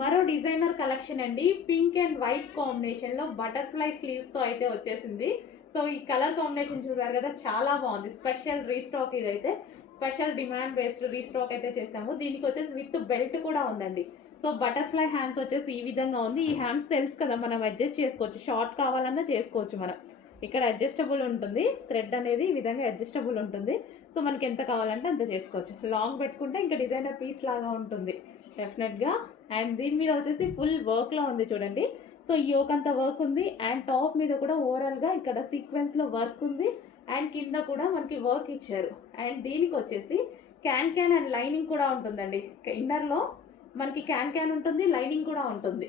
మరో designer collection అండి. Pink and white combination లో బటర్ఫ్లై స్లీవ్స్ తో అయితే వచ్చేసింది. సో ఈ కలర్ కాంబినేషన్ చూసారు కదా, చాలా బాగుంది. స్పెషల్ రీస్టాక్, ఇదైతే స్పెషల్ డిమాండ్ బేస్డ్ రీస్టాక్ అయితే చేసాము. దీనికి వచ్చేసి విత్ బెల్ట్ కూడా ఉందండి. సో బటర్ఫ్లై హ్యాండ్స్ వచ్చేసి ఈ విధంగా ఉంది. ఈ హ్యాండ్స్ తెలుసు కదా, మనం అడ్జస్ట్ చేసుకోవచ్చు. షార్ట్ కావాలన్నా చేసుకోవచ్చు. మనం ఇక్కడ అడ్జస్టబుల్ ఉంటుంది. థ్రెడ్ అనేది ఈ విధంగా అడ్జస్టబుల్ ఉంటుంది. సో మనకి ఎంత కావాలంటే అంత చేసుకోవచ్చు. లాంగ్ పెట్టుకుంటే ఇంకా డిజైనర్ పీస్ లాగా ఉంటుంది డెఫినెట్గా. అండ్ దీని మీద వచ్చేసి ఫుల్ వర్క్లో ఉంది చూడండి. సో ఈ అంత వర్క్ ఉంది. అండ్ టాప్ మీద కూడా ఓవరాల్గా ఇక్కడ సీక్వెన్స్లో వర్క్ ఉంది. అండ్ కింద కూడా మనకి వర్క్ ఇచ్చారు. అండ్ దీనికి వచ్చేసి క్యాన్ క్యాన్ అండ్ లైనింగ్ కూడా ఉంటుందండి. ఇన్నర్లో మనకి క్యాన్ క్యాన్ ఉంటుంది, లైనింగ్ కూడా ఉంటుంది.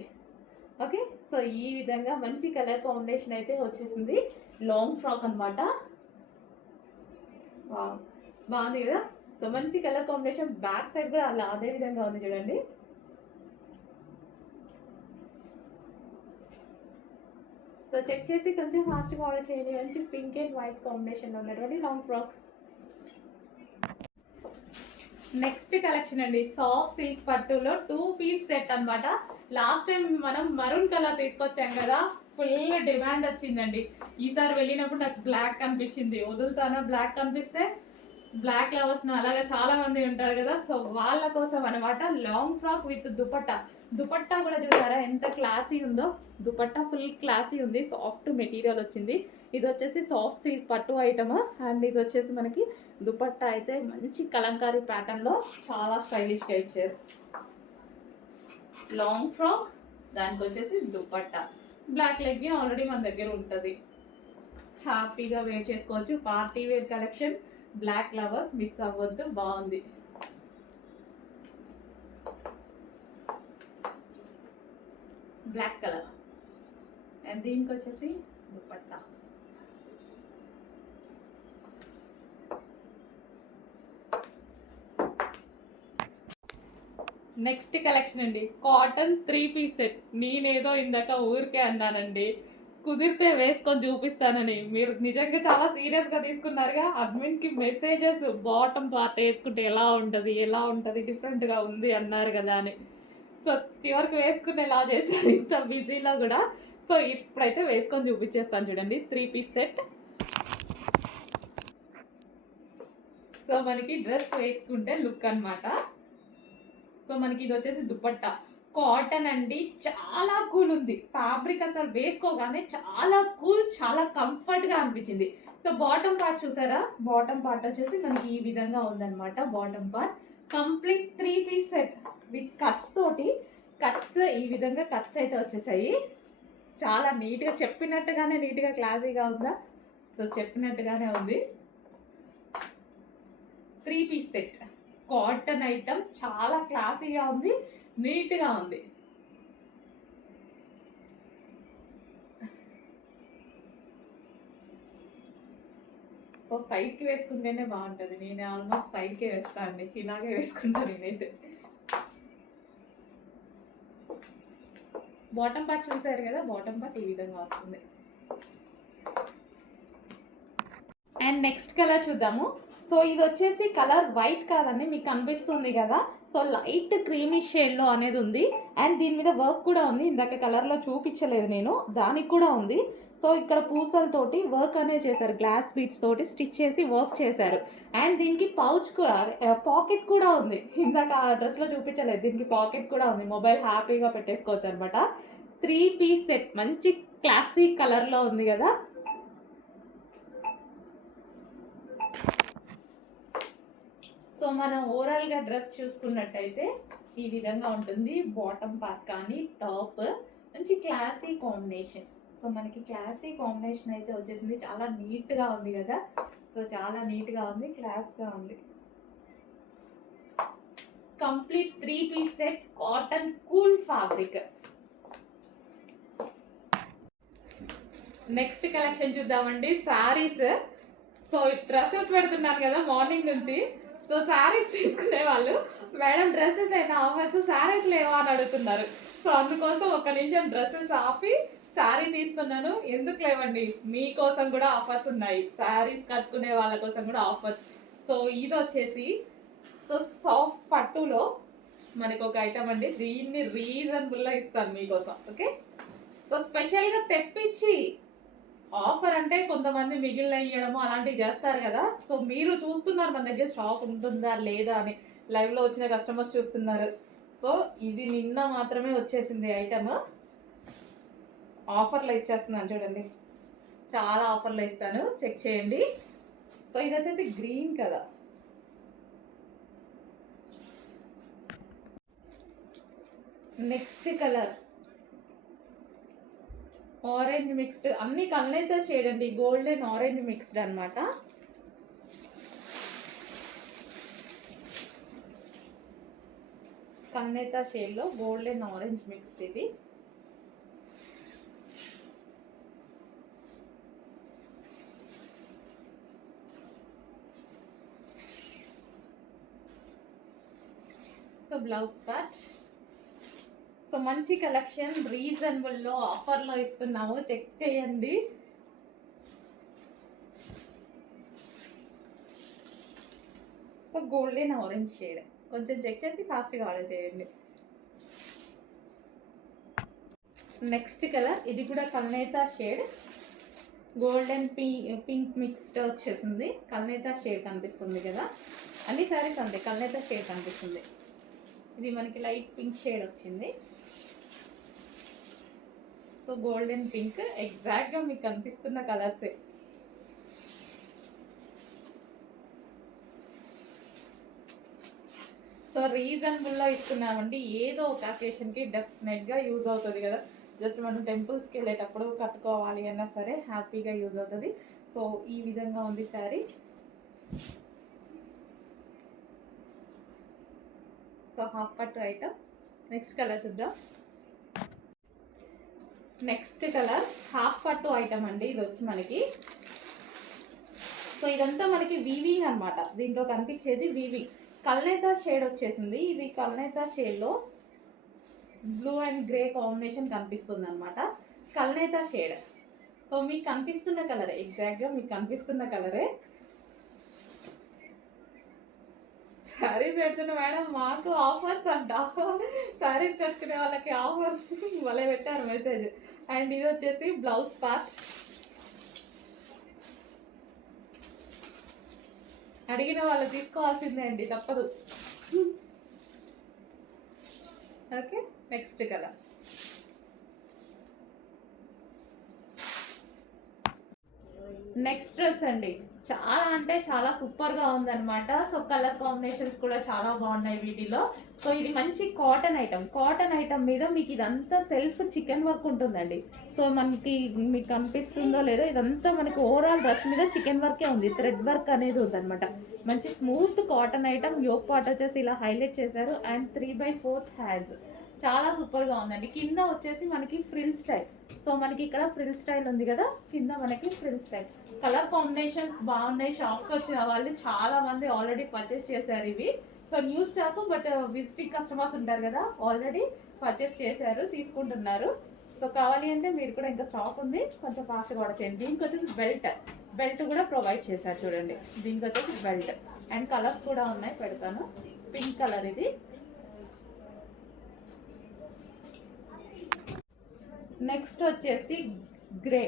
ఓకే, సో ఈ విధంగా మంచి కలర్ కాంబినేషన్ అయితే వచ్చేసింది. లాంగ్ ఫ్రాక్ అనమాట. బాగుంది కదా. సో మంచి కలర్ కాంబినేషన్. బ్యాక్ సైడ్ కూడా అలా అదే విధంగా ఉంది చూడండి. సో చెక్ చేసి కొంచెం ఫాస్ట్గా ఆర్డర్ చేయండి. మంచి పింక్ అండ్ వైట్ కాంబినేషన్లో ఉన్నటువంటి లాంగ్ ఫ్రాక్. నెక్స్ట్ కలెక్షన్ అండి, సాఫ్ట్ సిల్క్ పట్టులో 2 పీస్ సెట్ అనమాట. లాస్ట్ టైం మనం మరూన్ కలర్ తీసుకొచ్చాం కదా, ఫుల్ డిమాండ్ వచ్చిందండి. ఈసారి వెళ్ళినప్పుడు నాకు బ్లాక్ కనిపించింది. వదులుతానా బ్లాక్ కనిపిస్తే? బ్లాక్ లవర్స్ అలాగా చాలా మంది ఉంటారు కదా, సో వాళ్ళ కోసం అనమాట. Long frock with dupatta. Dupatta కూడా చూసారా ఎంత క్లాసీ ఉందో. దుపట్టా ఫుల్ క్లాసీ ఉంది. సాఫ్ట్ మెటీరియల్ వచ్చింది. ఇది వచ్చేసి సాఫ్ట్ సిల్క్ పట్టు ఐటమ్. అండ్ ఇది వచ్చేసి మనకి దుపట్టా అయితే మంచి కలంకారీ ప్యాటర్న్లో చాలా స్టైలిష్గా ఇచ్చారు. లాంగ్ ఫ్రాక్, దానికి వచ్చేసి దుపట్టా. బ్లాక్ లెగ్గిన్ ఆల్రెడీ మన దగ్గర ఉంటుంది. హ్యాపీగా వేర్ చేసుకోవచ్చు. Party wear collection. Black lovers miss అవ్వద్దు, బాగుంది. Black colour. అండ్ దీనికి వచ్చేసి దుపట్టా. నెక్స్ట్ కలెక్షన్ అండి, కాటన్ 3 పీస్ సెట్. నేనేదో ఇందాక ఊరికే అన్నానండి, కుదిరితే వేసుకొని చూపిస్తానని. మీరు నిజంగా చాలా సీరియస్గా తీసుకున్నారుగా. అడ్మిన్కి మెసేజెస్ బాటమ్ పార్ట్ వేసుకుంటే ఎలా ఉంటుంది డిఫరెంట్గా ఉంది అన్నారు కదా అని. సో చివరికి వేసుకునేలా చేశారు ఇంత బిజీలో కూడా. సో ఇప్పుడైతే వేసుకొని చూపించేస్తాను చూడండి. 3 పీస్ సెట్. సో మనకి డ్రెస్ వేసుకుంటే లుక్ అనమాట. సో మనకి ఇది వచ్చేసి దుపట్టా. కాటన్ అండి, చాలా కూల్ ఉంది. ఫ్యాబ్రిక్ అసలు వేసుకోగానే చాలా కూల్, చాలా కంఫర్ట్గా అనిపించింది. సో బాటమ్ పార్ట్ చూసారా, బాటమ్ పార్ట్ వచ్చేసి మనకి ఈ విధంగా ఉందన్నమాట. Bottom part complete 3 piece set with cuts తోటి. కట్స్ ఈ విధంగా కట్స్ అయితే వచ్చేసాయి. చాలా నీట్గా, చెప్పినట్టుగానే నీట్గా క్లాసీగా ఉందా. సో చెప్పినట్టుగానే ఉంది. 3 పీస్ సెట్ కాటన్ ఐటమ్, చాలా క్లాసీగా ఉంది, నీట్గా ఉంది. సో సైడ్కి వేసుకుంటేనే బాగుంటుంది. నేను ఆల్మోస్ట్ సైడ్కే వేస్తాను అండి, ఇలాగే వేసుకుంటాను నేనైతే. బాటమ్ పార్ట్ చూసారు కదా, బాటమ్ పార్ట్ ఈ విధంగా వస్తుంది. అండ్ నెక్స్ట్ కలర్ చూద్దాము. సో ఇది వచ్చేసి కలర్ వైట్ కాదండి, మీకు కనిపిస్తుంది కదా. సో లైట్ క్రీమీ షేడ్లో అనేది ఉంది. అండ్ దీని మీద వర్క్ కూడా ఉంది. ఇందాక కలర్లో చూపించలేదు నేను, దానికి కూడా ఉంది. సో ఇక్కడ పూసలతోటి వర్క్ అనేది చేశారు. గ్లాస్ బీడ్స్ తోటి స్టిచ్ చేసి వర్క్ చేశారు. అండ్ దీనికి పౌచ్ కూడా, పాకెట్ కూడా ఉంది. ఇందాక ఆ డ్రెస్లో చూపించలేదు, దీనికి పాకెట్ కూడా ఉంది. మొబైల్ హ్యాపీగా పెట్టేసుకోవచ్చు అనమాట. 3 పీస్ సెట్ మంచి క్లాసిక్ కలర్లో ఉంది కదా. సో మనం ఓవరాల్గా డ్రెస్ చూసుకున్నట్టయితే ఈ విధంగా ఉంటుంది. బాటమ్ పార్ట్ కానీ టాప్ మంచి క్లాసీ కాంబినేషన్. సో మనకి క్లాసీ కాంబినేషన్ అయితే వచ్చేసింది. చాలా నీట్గా ఉంది కదా. సో చాలా నీట్గా ఉంది, క్లాస్గా ఉంది. Complete 3 piece set cotton cool fabric. Next collection చూద్దామండి, శారీస్. సో డ్రెస్సెస్ పెడుతున్నాను కదా మార్నింగ్ నుంచి. సో శారీస్ తీసుకునే వాళ్ళు, మేడం డ్రెస్సెస్ అయినా ఆఫర్స్, శారీస్ లేవా అని అడుగుతున్నారు. సో అందుకోసం ఒక నిమిషం డ్రెస్సెస్ ఆపి శారీ తీస్తున్నాను. ఎందుకు లేవండి, మీకోసం కూడా ఆఫర్స్ ఉన్నాయి. శారీస్ కట్టుకునే వాళ్ళ కోసం కూడా ఆఫర్స్. సో ఇది వచ్చేసి సో సాఫ్ట్ పట్టులో మనకు ఒక ఐటమ్ అండి, దీన్ని రీజనబుల్గా ఇస్తాను మీకోసం. ఓకే, సో స్పెషల్గా తెప్పించి ఆఫర్ అంటే కొంతమంది మిగిలిన ఇవ్వడము అలాంటివి చేస్తారు కదా. సో మీరు చూస్తున్నారు మన దగ్గర స్టాక్ ఉంటుందా లేదా అని, లైవ్లో వచ్చిన కస్టమర్స్ చూస్తున్నారు. సో ఇది నిన్న మాత్రమే వచ్చేసింది ఐటమ్, ఆఫర్లో ఇచ్చేస్తున్నాను చూడండి, చాలా ఆఫర్లో ఇస్తాను, చెక్ చేయండి. సో ఇది వచ్చేసి green colour. Next colour orange mixed, అన్ని కలర్తో షేడ్ అండి, గోల్డెన్ ఆరెంజ్ మిక్స్డ్ అనమాట. కల్నేత షేడ్లో గోల్డెన్ ఆరెంజ్ మిక్స్డ్ ఇది. So blouse part. సో మంచి కలెక్షన్, రీజనబుల్లో ఆఫర్లో ఇస్తున్నాము, చెక్ చేయండి. సో గోల్డెన్ ఆరెంజ్ షేడ్, కొంచెం చెక్ చేసి ఫాస్ట్గా ఆర్డర్ చేయండి. నెక్స్ట్ కలర్ ఇది కూడా కల్నేత షేడ్, గోల్డెన్ పింక్ మిక్స్డ్ వచ్చేసింది. కల్నేత షేడ్ కనిపిస్తుంది కదా, అన్ని సారీస్ అంతే కల్నేత షేడ్ కనిపిస్తుంది. ఇది మనకి లైట్ పింక్ షేడ్ వచ్చింది. సో గోల్డెన్ పింక్ ఎగ్జాక్ట్గా మీకు కనిపిస్తున్న కలర్సే. సో రీజనబుల్లో ఇస్తున్నామండి, ఏదో ఒక అకేషన్కి డెఫినెట్గా యూజ్ అవుతుంది కదా. జస్ట్ మనం టెంపుల్స్కి వెళ్ళేటప్పుడు కట్టుకోవాలి అన్నా సరే హ్యాపీగా యూజ్ అవుతుంది. సో ఈ విధంగా ఉంది శారీ. సో హాఫ్ పట్టు ఐటమ్. నెక్స్ట్ కలర్ చూద్దాం. నెక్స్ట్ కలర్ హాఫ్ పట్టు ఐటమ్ అండి, ఇది వచ్చి మనకి. సో ఇదంతా మనకి వీవింగ్ అనమాట, దీంట్లో కనిపించేది వీవింగ్. కల్నేత షేడ్ వచ్చేసింది, ఇది కల్నేత షేడ్లో బ్లూ అండ్ గ్రే కాంబినేషన్ కనిపిస్తుంది అనమాట, కల్నేత షేడ్. సో మీకు కనిపిస్తున్న కలరే, ఎగ్జాక్ట్గా మీకు కనిపిస్తున్న కలరే. శారీస్ పెడుతున్నా మేడం మాకు ఆఫర్స్ అంట, శారీస్ కట్టుకునే వాళ్ళకి ఆఫర్స్ భలే పెట్టారు మెసేజ్. అండ్ ఇది వచ్చేసి బ్లౌజ్ పార్ట్. అడిగిన వాళ్ళు తీసుకోవాల్సిందే అండి, తప్పదు. Okay, next colour. Next dress అండి, చాలా అంటే చాలా సూపర్గా ఉందన్నమాట. సో కలర్ కాంబినేషన్స్ కూడా చాలా బాగున్నాయి వీటిలో. సో ఇది మంచి కాటన్ ఐటమ్, కాటన్ ఐటమ్ మీద మీకు ఇదంతా సెల్ఫ్ చికెన్ వర్క్ ఉంటుందండి. సో మనకి మీకు కనిపిస్తుందో లేదో, ఇదంతా మనకి ఓవరాల్ డ్రెస్ మీద చికెన్ వర్కే ఉంది, థ్రెడ్ వర్క్ అనేది ఉందన్నమాట. మంచి smooth cotton item. Yoke part వచ్చేసి ఇలా హైలైట్ చేశారు అండ్ 3/4 హ్యాండ్స్, చాలా సూపర్గా ఉందండి. కింద వచ్చేసి మనకి ఫ్రిల్ స్టైల్. సో మనకి ఇక్కడ ఫ్రిల్ స్టైల్ ఉంది కదా, కింద మనకి ఫ్రిల్ స్టైల్. కలర్ కాంబినేషన్స్ బాగున్నాయి. షాప్కి వచ్చిన వాళ్ళు చాలా మంది ఆల్రెడీ పర్చేస్ చేశారు ఇవి. So new stock, but visiting customers ఉంటారు కదా, ఆల్రెడీ పర్చేస్ చేశారు, తీసుకుంటున్నారు. సో కావాలి అంటే మీరు కూడా ఇంకా స్టాక్ ఉంది, కొంచెం ఫాస్ట్గా ఆర్డర్ చేయండి. దీనికి వచ్చేసి బెల్ట్ కూడా ప్రొవైడ్ చేశారు చూడండి. దీనికి వచ్చేసి బెల్ట్ అండ్ కలర్స్ కూడా ఉన్నాయి, పెడతాను. పింక్ కలర్ ఇది. నెక్స్ట్ వచ్చేసి గ్రే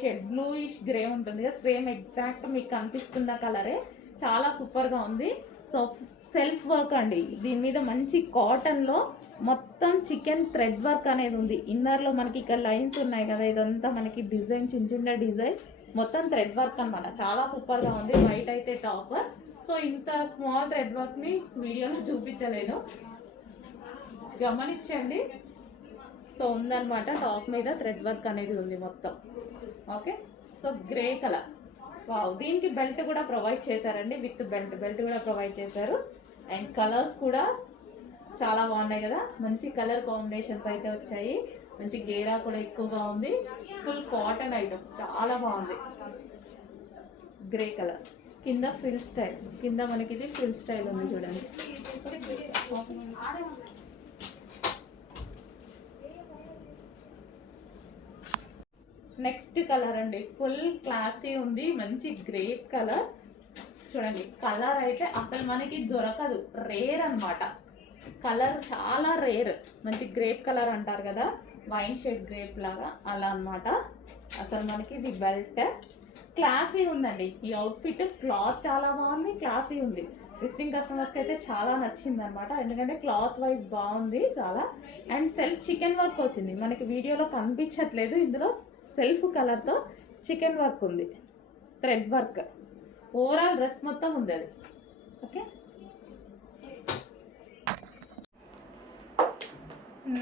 షేడ్, బ్లూయిష్ గ్రే ఉంటుంది కదా, సేమ్ ఎగ్జాక్ట్ మీకు కనిపిస్తున్న కలరే, చాలా సూపర్గా ఉంది. సో సెల్ఫ్ వర్క్ అండి, దీని మీద మంచి కాటన్లో మొత్తం చికెన్ థ్రెడ్ వర్క్ అనేది ఉంది. ఇన్నర్లో మనకి ఇక్కడ లైన్స్ ఉన్నాయి కదా, ఇదంతా మనకి డిజైన్, చిన్న చిన్న డిజైన్, మొత్తం థ్రెడ్ వర్క్ అనమాట, చాలా సూపర్గా ఉంది. వైట్ అయితే టాపర్. సో ఇంత స్మాల్ థ్రెడ్ వర్క్ని వీడియోలో చూపించలేను, గమనించండి. సో ఉందన్నమాట, టాప్ మీద థ్రెడ్ వర్క్ అనేది ఉంది మొత్తం. Okay, so grey colour. Wow, దీనికి బెల్ట్ కూడా ప్రొవైడ్ చేశారండి, విత్ బెల్ట్ కూడా ప్రొవైడ్ చేశారు. అండ్ కలర్స్ కూడా చాలా బాగున్నాయి కదా, మంచి కలర్ కాంబినేషన్స్ అయితే వచ్చాయి. మంచి గేరా కూడా ఎక్కువగా ఉంది. ఫుల్ కాటన్ ఐటమ్, చాలా బాగుంది. గ్రే కలర్, కింద ఫ్రిల్ స్టైల్, కింద మనకి ఇది ఫ్రిల్ స్టైల్ ఉంది చూడండి. నెక్స్ట్ కలర్ అండి, ఫుల్ క్లాసీ ఉంది, మంచి గ్రేప్ కలర్. చూడండి కలర్ అయితే అసలు మనకి దొరకదు, రేర్ అనమాట. కలర్ చాలా రేర్, మంచి గ్రేప్ కలర్ అంటారు కదా, వైన్ షేడ్ గ్రేప్ లాగా అలా అనమాట. అసలు మనకి ఇది బెల్ట్ క్లాసీ ఉందండి. ఈ అవుట్ఫిట్ క్లాత్ చాలా బాగుంది, క్లాసీ ఉంది. విజిటింగ్ కస్టమర్స్కి అయితే చాలా నచ్చింది అనమాట, ఎందుకంటే క్లాత్ వైజ్ బాగుంది చాలా. అండ్ సెల్ఫ్ చికెన్ వర్క్ వచ్చింది, మనకి వీడియోలో కనిపించట్లేదు, ఇందులో సెల్ఫ్ కలర్తో చికెన్ వర్క్ ఉంది, థ్రెడ్ వర్క్. ఓవరాల్ డ్రెస్ మొత్తం ఉంది అది. ఓకే,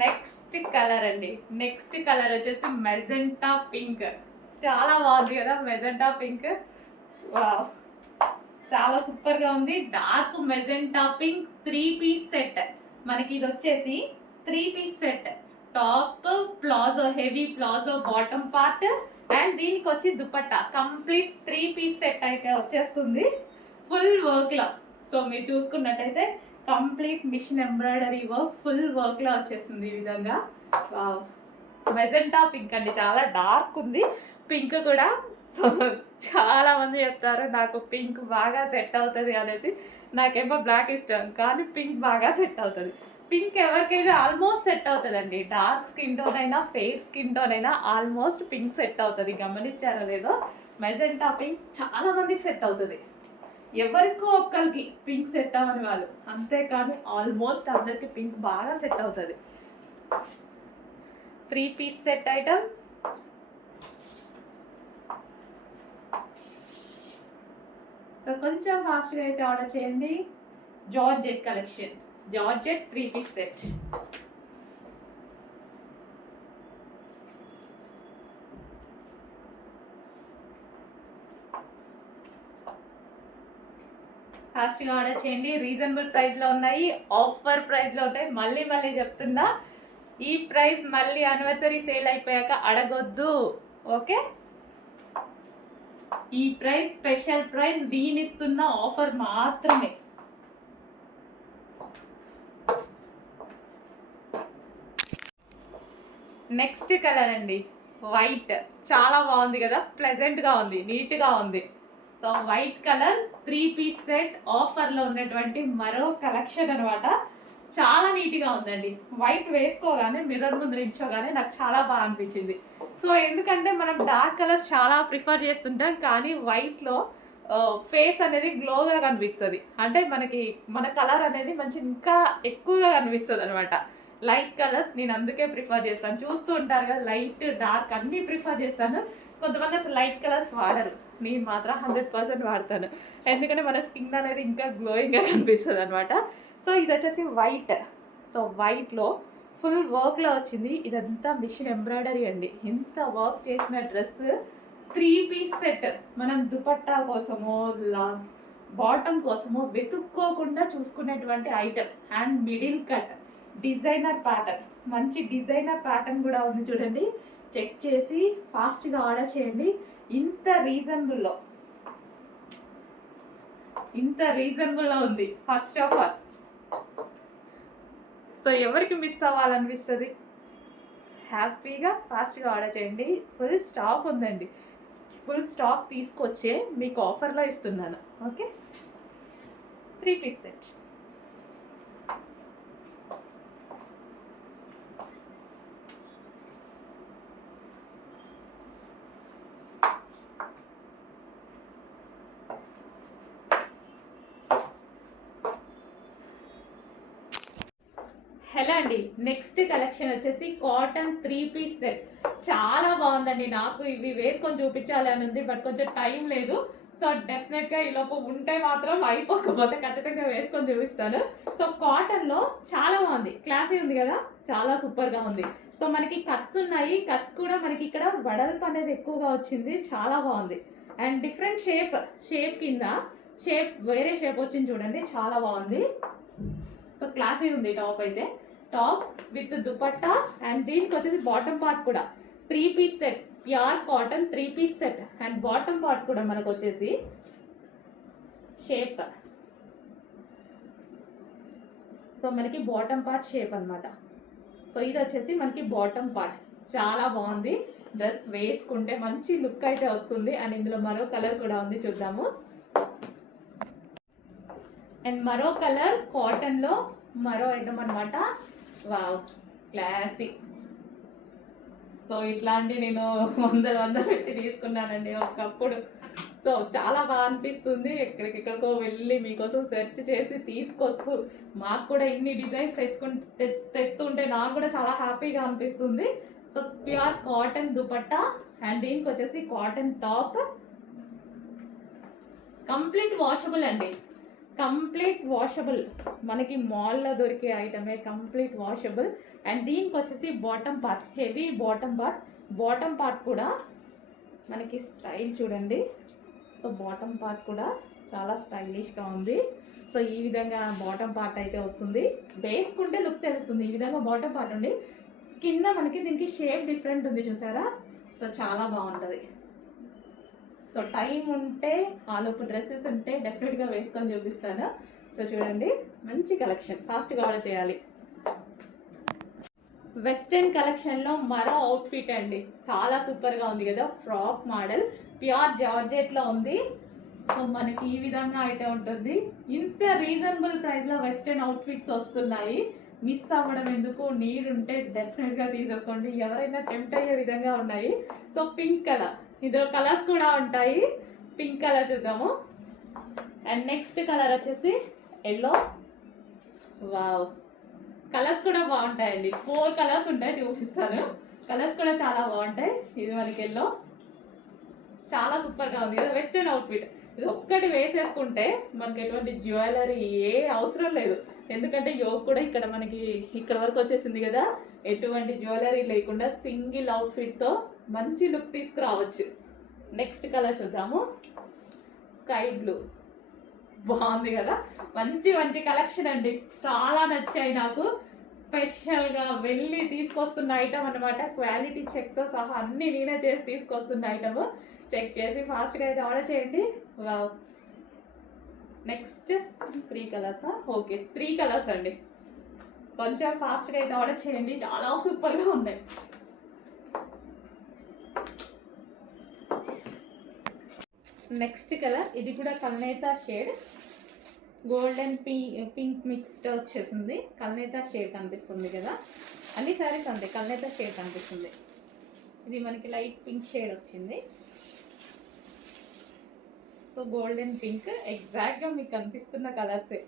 నెక్స్ట్ కలర్ అండి. నెక్స్ట్ కలర్ వచ్చేసి మెజెంటా పింక్. చాలా బాగుంది కదా మెజెంటా పింక్. వావ్, చాలా సూపర్ గా ఉంది. Dark magenta pink 3 piece set. మనకి ఇది వచ్చేసి 3 piece set. Top, palazzo, heavy palazzo, bottom part and దీనికి వచ్చి దుపట్టా. కంప్లీట్ 3 పీస్ సెట్ అయితే వచ్చేస్తుంది ఫుల్ వర్క్ లో. సో మీరు చూసుకున్నట్టయితే complete machine embroidery work, full work లో వచ్చేస్తుంది ఈ విధంగా. మెజెంటా పింక్ అండి, చాలా డార్క్ ఉంది పింక్ కూడా. సో చాలా మంది చెప్తారు నాకు పింక్ బాగా సెట్ అవుతుంది అనేసి. నాకేమో బ్లాక్ ఇష్టం, కానీ పింక్ బాగా సెట్ అవుతుంది. పింక్ ఎవరికైనా ఆల్మోస్ట్ సెట్ అవుతుందండి. డార్క్ స్కిన్ టోన్ అయినా, ఫెయిర్ స్కిన్ టోన్ అయినా ఆల్మోస్ట్ పింక్ సెట్ అవుతుంది. గమనించారో లేదో, మెజెంటా పింక్ చాలా మందికి సెట్ అవుతుంది. ఎవరికో ఒక్కరికి పింక్ సెట్ అవ్వని వాళ్ళు, అంతేకాని ఆల్మోస్ట్ అందరికి పింక్ బాగా సెట్ అవుతుంది. 3 పీస్ సెట్ ఐటమ్. సో కొంచెం ఫాస్ట్గా అయితే ఆర్డర్ చేయండి. Georgette collection, georgette 3 piece set. ఫాస్ట్గా ఆర్డర్ చేయండి. రీజనబుల్ ప్రైస్లో ఉన్నాయి, ఆఫర్ ప్రైస్లో ఉంటాయి. మళ్ళీ మళ్ళీ చెప్తున్నా, ఈ ప్రైస్ మళ్ళీ యానివర్సరీ సేల్ అయిపోయాక అడగొద్దు. ఓకే, ఈ ప్రైస్ స్పెషల్ ప్రైస్, నేను ఇస్తున్న ఆఫర్ మాత్రమే. నెక్స్ట్ కలర్ అండి, వైట్. చాలా బాగుంది కదా, ప్లెజెంట్గా ఉంది, నీట్గా ఉంది. So white colour 3 piece set ఆఫర్లో ఉన్నటువంటి మరో కలెక్షన్ అనమాట. చాలా నీట్గా ఉందండి. వైట్ వేసుకోగానే, మిర్రర్ ముందు నిల్చోగానే నాకు చాలా బాగా అనిపించింది. సో ఎందుకంటే మనం డార్క్ కలర్స్ చాలా ప్రిఫర్ చేస్తుంటాం, కానీ వైట్లో ఫేస్ అనేది గ్లోగా కనిపిస్తుంది. అంటే మన కలర్ అనేది మంచి ఇంకా ఎక్కువగా కనిపిస్తుంది అనమాట. లైట్ కలర్స్ నేను అందుకే ప్రిఫర్ చేస్తాను. చూస్తూ ఉంటారు కదా, లైట్ డార్క్ అన్నీ ప్రిఫర్ చేస్తాను. కొంతమంది అసలు లైట్ కలర్స్ వాడరు, నేను మాత్రం 100% వాడతాను. ఎందుకంటే మన స్కిన్ అనేది ఇంకా గ్లోయింగ్గా కనిపిస్తుంది అనమాట. సో ఇది వచ్చేసి వైట్. సో వైట్లో ఫుల్ వర్క్లో వచ్చింది. ఇదంతా మిషన్ ఎంబ్రాయిడరీ అండి. ఎంత వర్క్ చేసిన డ్రెస్ 3 పీస్ సెట్. మనం దుపట్టా కోసమో బాటమ్ కోసమో వెతుక్కోకుండా చూసుకునేటువంటి item. And middle cut designer pattern, మంచి డిజైనర్ ప్యాటర్న్ కూడా ఉంది చూడండి. చెక్ చేసి ఫాస్ట్గా ఆర్డర్ చేయండి. ఇంత రీజనబుల్లో ఉంది ఫస్ట్ ఆఫ్ ఆల్. సో ఎవరికి మిస్ అవ్వాలనిపిస్తుంది, హ్యాపీగా ఫాస్ట్గా ఆర్డర్ చేయండి. ఫుల్ స్టాక్ ఉందండి, ఫుల్ స్టాక్ తీసుకొచ్చే మీకు ఆఫర్లో ఇస్తున్నాను. Okay, 3 piece set. హలో అండి, నెక్స్ట్ కలెక్షన్ వచ్చేసి కాటన్ 3 పీస్ సెట్. చాలా బాగుందండి. నాకు ఇవి వేసుకొని చూపించాలి అని ఉంది, బట్ కొంచెం టైం లేదు. సో డెఫినెట్గా ఈలోపు ఉంటే మాత్రం, అయిపోకపోతే ఖచ్చితంగా వేసుకొని చూపిస్తాను. సో కాటన్లో చాలా బాగుంది, క్లాసీ ఉంది కదా, చాలా సూపర్గా ఉంది. సో మనకి కట్స్ ఉన్నాయి, కట్స్ కూడా మనకి ఇక్కడ వడల్పు అనేది ఎక్కువగా వచ్చింది, చాలా బాగుంది. అండ్ డిఫరెంట్ షేప్ కింద వేరే షేప్ వచ్చింది చూడండి, చాలా బాగుంది. సో క్లాసీ ఉంది. టాప్ అయితే టాప్ విత్ దుపట్టా, అండ్ దీనికి వచ్చేసి బాటమ్ పార్ట్ కూడా 3 piece set, pure cotton 3 piece set. And bottom part కూడా మనకు వచ్చేసి షేప్. సో మనకి బాటమ్ పార్ట్ షేప్ అనమాట. సో ఇది వచ్చేసి మనకి బాటమ్ పార్ట్. చాలా బాగుంది. డ్రెస్ వేసుకుంటే మంచి లుక్ అయితే వస్తుంది. అండ్ ఇందులో మరో కలర్ కూడా ఉంది, చూద్దాము. అండ్ మరో కలర్ కాటన్లో మరో ఐటమ్ అనమాట. Wow, classy. సో ఇట్లాంటి నేను వంద పెట్టి తీసుకున్నానండి ఒకప్పుడు. సో చాలా బాగా అనిపిస్తుంది. ఎక్కడికెక్కడికో వెళ్ళి మీకోసం సెర్చ్ చేసి తీసుకొస్తూ మాకు కూడా ఇన్ని డిజైన్స్ తెస్తుంటే నాకు కూడా చాలా హ్యాపీగా అనిపిస్తుంది. So pure cotton dupatta and దీనికి వచ్చేసి కాటన్ టాప్. కంప్లీట్ వాషబుల్ అండి, కంప్లీట్ వాషబుల్. మనకి మాల్లో దొరికే ఐటమే, కంప్లీట్ వాషబుల్. అండ్ దీనికి వచ్చేసి bottom part, heavy bottom part కూడా మనకి స్టైల్ చూడండి. సో బాటమ్ పార్ట్ కూడా చాలా స్టైలిష్గా ఉంది. సో ఈ విధంగా బాటమ్ పార్ట్ అయితే వస్తుంది. వేసుకుంటే లుక్ తెలుస్తుంది. ఈ విధంగా బాటమ్ పార్ట్ ఉండి కింద మనకి దీనికి షేప్ డిఫరెంట్ ఉంది చూసారా. సో చాలా బాగుంటుంది. సో టైం ఉంటే ఆలోపు డ్రెస్సెస్ ఉంటే డెఫినెట్గా వేసుకొని చూపిస్తాను. సో చూడండి, మంచి కలెక్షన్, ఫాస్ట్గా ఆర్డర్ చేయాలి. వెస్టర్న్ కలెక్షన్లో మరో అవుట్ఫిట్ అండి, చాలా సూపర్గా ఉంది కదా. ఫ్రాక్ మోడల్, ప్యూర్ జార్జెట్లో ఉంది. సో మనకి ఈ విధంగా అయితే ఉంటుంది. ఇంత రీజనబుల్ ప్రైస్లో వెస్టర్న్ అవుట్ఫిట్స్ వస్తున్నాయి. మిస్ అవ్వడం ఎందుకు, నీడ్ ఉంటే డెఫినెట్గా తీసేసుకోండి. ఎవరైనా టెంప్ట్ అయ్యే విధంగా ఉన్నాయి. సో పింక్ కలర్, ఇందులో కలర్స్ కూడా ఉంటాయి. పింక్ కలర్ చూద్దాము. అండ్ నెక్స్ట్ కలర్ వచ్చేసి ఎల్లో. వావ్, కలర్స్ కూడా బాగుంటాయండి. 4 కలర్స్ ఉంటాయి, చూపిస్తాను. కలర్స్ కూడా చాలా బాగుంటాయి. ఇది మనకి ఎల్లో, చాలా సూపర్గా ఉంది కదా. వెస్ట్రన్ అవుట్ఫిట్ ఇది ఒక్కటి వేసేసుకుంటే మనకి ఎటువంటి జ్యువెలరీ ఏ అవసరం లేదు. ఎందుకంటే యోగ్ కూడా ఇక్కడ మనకి ఇక్కడ వరకు వచ్చేసింది కదా. ఎటువంటి జ్యువెలరీ లేకుండా సింగిల్ అవుట్ఫిట్తో మంచి లుక్ తీసుకురావచ్చు. నెక్స్ట్ కలర్ చూద్దాము. స్కై బ్లూ, బాగుంది కదా. మంచి కలెక్షన్ అండి, చాలా నచ్చాయి నాకు. స్పెషల్గా వెళ్ళి తీసుకొస్తున్న ఐటమ్ అనమాట. క్వాలిటీ చెక్తో సహా అన్నీ నేనే చేసి తీసుకొస్తున్న ఐటమ్. చెక్ చేసి ఫాస్ట్గా అయితే ఆర్డర్ చేయండి. Wow, next 3 కలర్సా? ఓకే, 3 కలర్స్ అండి. కొంచెం ఫాస్ట్గా అయితే ఆర్డర్ చేయండి, చాలా సూపర్గా ఉన్నాయి. నెక్స్ట్ కలర్, ఇది కూడా కల్నేతా షేడ్, గోల్డెన్ పింక్ మిక్స్డ్ వచ్చేసింది. కల్నేతా షేడ్ కనిపిస్తుంది కదా. అన్ని సారీస్ అంతే, కల్నేతా షేడ్ కనిపిస్తుంది. ఇది మనకి లైట్ పింక్ షేడ్ వచ్చింది. సో గోల్డెన్ పింక్ ఎగ్జాక్ట్గా మీకు కనిపిస్తున్న కలర్సే.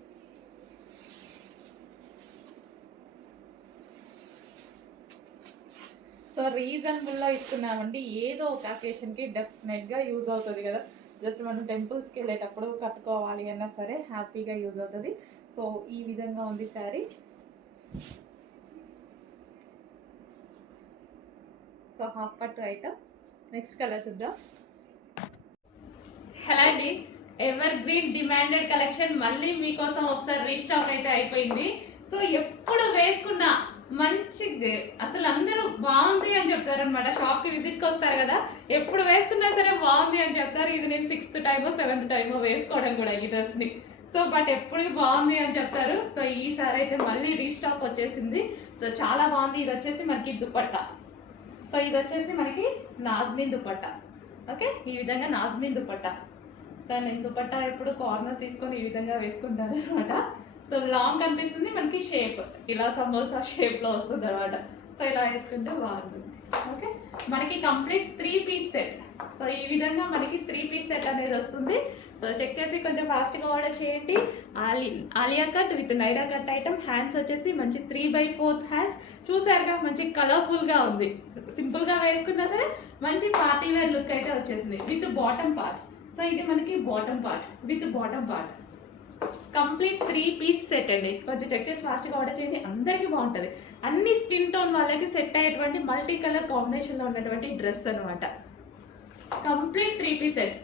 సో రీజనబుల్లో ఇస్తున్నామండి. ఏదో ఒక అకేషన్కి డెఫినెట్గా యూజ్ అవుతుంది కదా. జస్ట్ మనం టెంపుల్స్కి వెళ్ళేటప్పుడు కట్టుకోవాలి అన్నా సరే హ్యాపీగా యూజ్ అవుతుంది. సో ఈ విధంగా ఉంది శారీ. సో హాఫ్ పట్టు ఐటమ్. నెక్స్ట్ కలర్ చూద్దాం. హలో అండి, ఎవర్ గ్రీన్ డిమాండెడ్ కలెక్షన్ మళ్ళీ మీకోసం ఒకసారి రీస్టాక్ అయితే అయిపోయింది. సో ఎప్పుడు వేసుకున్నా మంచి, అసలు అందరూ బాగుంది అని చెప్తారు అనమాట. షాప్కి విజిట్కి వస్తారు కదా, ఎప్పుడు వేసుకున్నా సరే బాగుంది అని చెప్తారు. ఇది నేను 6th టైమో 7th టైమో వేసుకోవడం కూడా ఈ డ్రెస్ని. సో బట్ ఎప్పుడు బాగుంది అని చెప్తారు. సో ఈసారి అయితే మళ్ళీ రీస్టాక్ వచ్చేసింది. సో చాలా బాగుంది. ఇది వచ్చేసి మనకి దుపట్టా. సో ఇది వచ్చేసి మనకి నాజ్మీన్ దుపట్టా. ఓకే, ఈ విధంగా నాజ్మీన్ దుపట్టా. సో నేను దుపట్టా ఎప్పుడు కార్నర్ తీసుకొని ఈ విధంగా వేసుకుంటాను అనమాట. సో లాంగ్ కనిపిస్తుంది మనకి, షేప్ ఇలా సమోసా షేప్లో వస్తుంది అనమాట. సో ఇలా వేసుకుంటే బాగుంటుంది. ఓకే, మనకి కంప్లీట్ 3 పీస్ సెట్. సో ఈ విధంగా మనకి 3 పీస్ సెట్ అనేది వస్తుంది. సో చెక్ చేసి కొంచెం ఫాస్ట్గా ఆర్డర్ చేయండి. Alia cut with Naira cut item. Hands వచ్చేసి మంచి 3/4 హ్యాండ్స్. చూసారుగా, మంచి కలర్ఫుల్గా ఉంది. సింపుల్గా వేసుకున్నా సరే మంచి పార్టీ వేర్ లుక్ అయితే వచ్చేసింది విత్ బాటమ్ పార్ట్. సో ఇది మనకి bottom part with bottom part. Complete 3 piece set అండి. కొంచెం చెక్ చేసి ఫాస్ట్గా ఆర్డర్ చేయండి, అందరికీ బాగుంటుంది. అన్ని స్కిన్ టోన్ వాళ్ళకి సెట్ అయ్యేటువంటి మల్టీ కలర్ కాంబినేషన్లో ఉన్నటువంటి డ్రెస్ అనమాట. Complete 3 piece set.